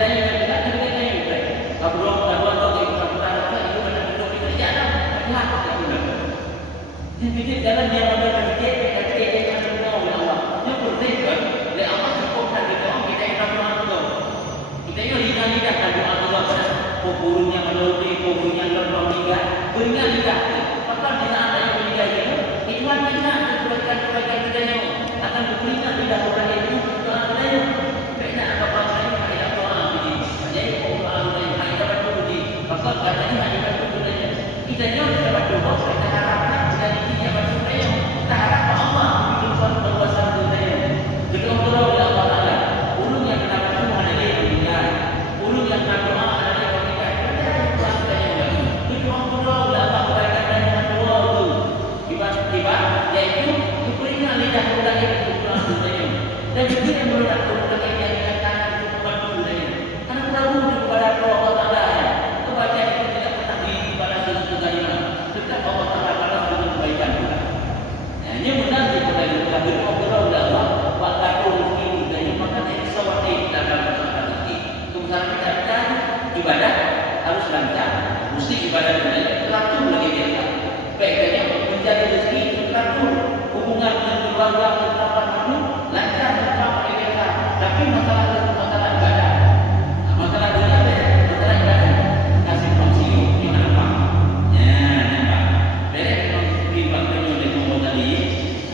tanya kita tanya kabro kabro kita kita itu mana itu kita jalan lah itu lah jadi jalan dia ada kita ada mau Allah dia berdekat le Allah cukup dari doa kita yang doa itu kita yo lidah kan doa Allah kuburunya menuruti kuburunya lemah lidah berinya lidah maka bila ada yang lidah itu itulah kita kebaikan kita akan diberikan lidah orang itu doa kita kena apa apa ini doa ini jadi doa ini dapat dulu maka katanya dapat dulu kita jangan dapat dulu kita harapkan dari dia dapat dulu kita harap Allah berikan kuasa kita jadi Allah ya Allah Taala ulung yang dapat dulu ada di dunia ulung yang berdoa ada di dunia kita itu Allah ya Allah kebaikan dan doa itu tiba-tiba yaitu diberikan lidah orang itu dan juga yang merupakan orang yang dikatakan kepada dunia karena tahu kepada Allah Taala kebaca itu tidak pernah dibalas dengan kebaikan tetap Allah Taala balas dengan kebaikan pula ini benar kepada Allah Allah wa ta'ala ini dan maka ini sawati dalam masalah ini kemudian kita ibadah harus lancar mesti ibadah dengan teratur lagi biasa baiknya mencari rezeki teratur hubungan dengan keluarga tetap lancar tapi masalah ibadah, masalah dunia masalah ibadah kasih fungsi yang apa? Ya, nampak. Dari timbang penyulit ngomong tadi,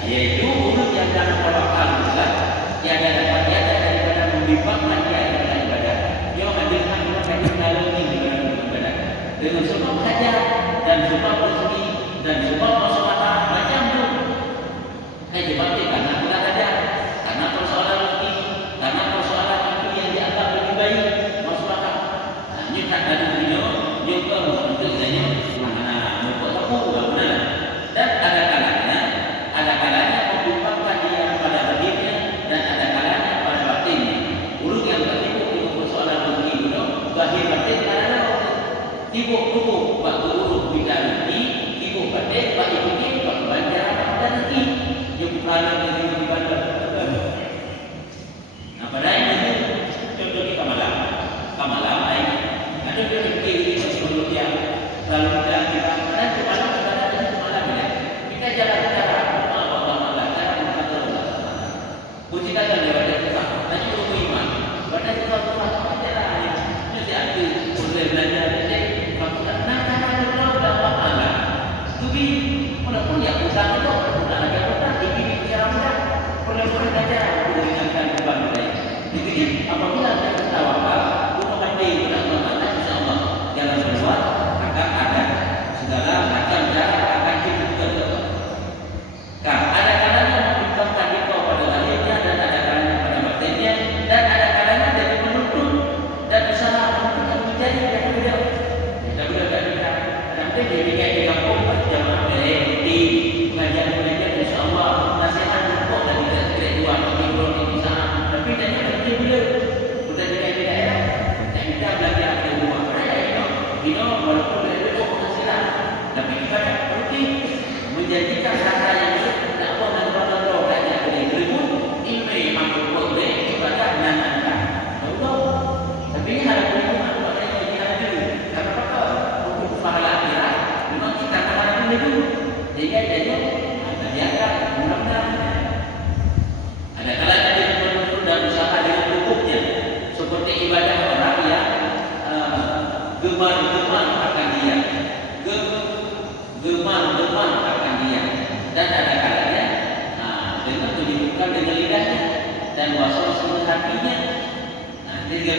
yaitu urut yang dalam tawakal juga, yang ada daripada membimbangkan dia dalam ibadah. Dia menghadirkan kita dalam ini dalam ibadah dengan sebab hajat dan sebab rezeki dan sebab masalah macam tu. Sebabnya karena kita ada karena persoalan rezeki karena persoalan itu yang dianggap lebih baik masyarakat. Ini tak ada video juga untuk saya mana buat aku mana dan ada kalanya membimbangkan dia pada batinnya dan ada kalanya pada batinnya. Urut yang ketiga itu persoalan rezeki itu bahir batin ada tibuk tubuh waktu urut bicara ini tibuk batin bagi ini bagi banjar dan rezeki yang bukan rezeki ibadah. Nah pada ini contohnya kamalam lain ada rezeki sebelum dia lalu kita kemalam kita jalan-jalan pujikan daripada kita tadi ilmu iman pada sesuatu ajaran ini diambil oleh belajar dari fakultas karena Allah Taala tapi walaupun yang utama itu bukan aja kita ini cara mudah perlu belajar meringankan beban mereka jadi apabila kita tawakal mengandai tidak mengalah insyaallah jalan keluar akan ada segala macam cara akan kita ada kalanya membimbangkan kita pada lahirnya dan ada kalanya pada batinnya dan ada kalanya dari menuntut dan usaha untuk menjadi tidak nanti jadinya di kampung jamaah di pengajian insyaallah nasihat pokok dari tidak dua minggu ini tapi tanya kerja bila sudah jadi di daerah dan kita belajar di rumah kita walaupun dari itu penghasilan tapi ibadah rutin menjadikan harta yang tidak boleh berdoa banyak dari ilmu mampu boleh ibadah menanamkan Allah tapi ini harap ilmu pada yang diharap dulu karena apa untuk pahala akhirat memang kita harap dulu sehingga jadi ada diangkat mudah-mudahan ada kalanya dia menuntut dan usaha dengan tubuhnya seperti ibadah orang yang gemar-gemar akan dia gemar-gemar akan dia dan ada kalanya dengan menyibukkan dengan lidahnya dan waswas dengan hatinya. Nah, tiga